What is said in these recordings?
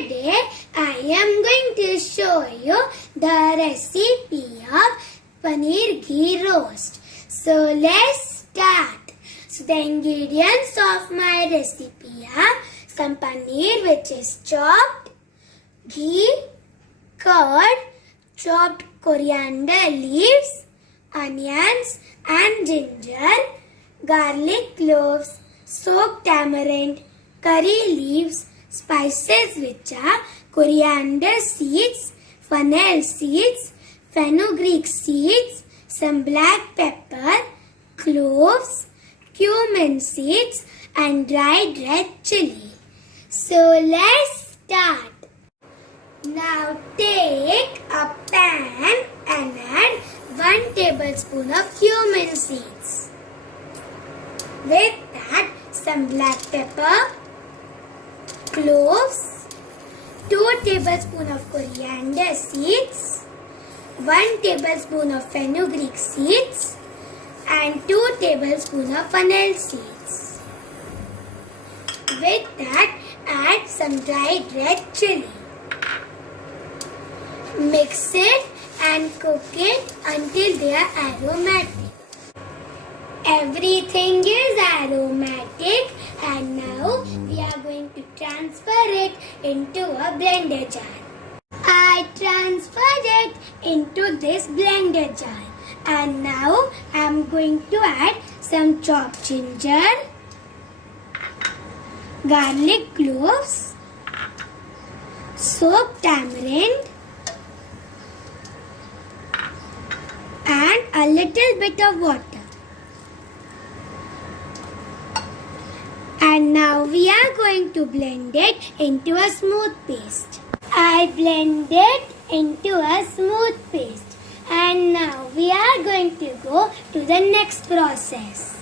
Today I am going to show you the recipe of Paneer Ghee roast. So let's start. So the ingredients of my recipe are some paneer which is chopped, ghee, curd, chopped coriander leaves, onions and ginger, garlic cloves, soaked tamarind, curry leaves, spices which are coriander seeds, fennel seeds, fenugreek seeds, some black pepper, cloves, cumin seeds and dried red chili. So let's start. Now take a pan and add 1 tablespoon of cumin seeds. With that, some black pepper, cloves, 2 tablespoons of coriander seeds, 1 tablespoon of fenugreek seeds and 2 tablespoons of fennel seeds. With that, add some dried red chili. Mix it and cook it until they are aromatic. Everything is aromatic and now we are going to transfer it into a blender jar. I transferred it into this blender jar and now I am going to add some chopped ginger, garlic cloves, soaked tamarind and a little bit of water. And now we are going to blend it into a smooth paste. I blend it into a smooth paste. And now we are going to go to the next process.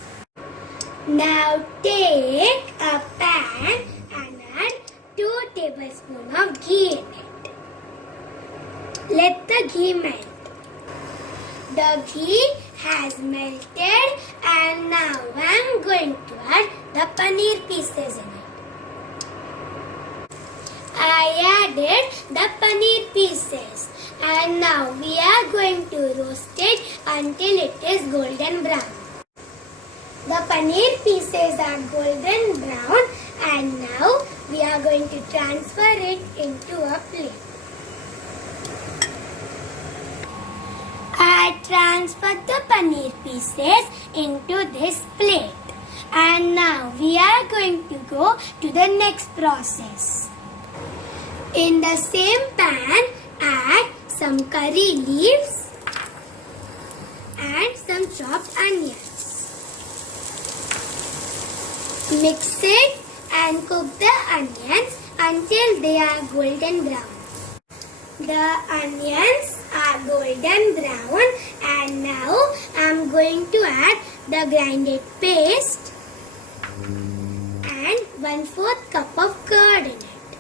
Now take a pan and add 2 tablespoons of ghee in it. Let the ghee melt. The ghee has melted and now I am going to add the paneer pieces in it. I added the paneer pieces and now we are going to roast it until it is golden brown. The paneer pieces are golden brown and now we are going to transfer it into a plate. I transferred the paneer pieces into this plate. And now we are going to go to the next process. In the same pan, add some curry leaves and some chopped onions. Mix it and cook the onions until they are golden brown. The onions are golden brown and now I am going to add the grinded paste and 1/4 cup of curd in it.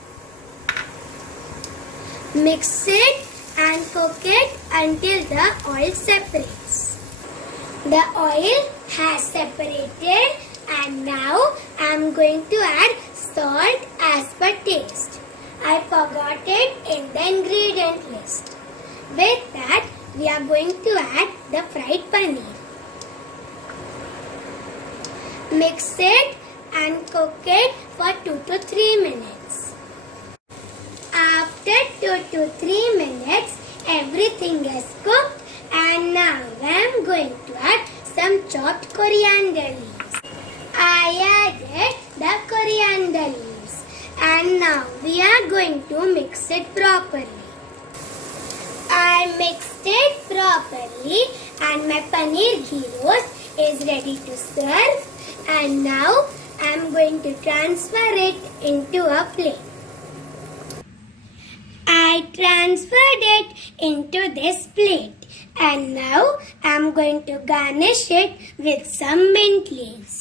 Mix it and cook it until the oil separates. The oil has separated and now I am going to add salt as per taste. I forgot it in the ingredient list. With that, we are going to add the fried paneer. Mix it and cook it for 2 to 3 minutes. After 2 to 3 minutes, everything is cooked and now I am going to add some chopped coriander leaves. I added the coriander leaves and now we are going to mix it properly. I mixed it properly and my paneer ghee roast is ready to serve. And now I am going to transfer it into a plate. I transferred it into this plate and now I am going to garnish it with some mint leaves.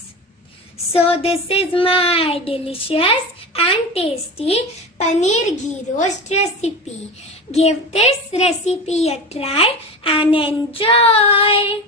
So this is my delicious and tasty paneer ghee roast recipe. Give this recipe a try and enjoy.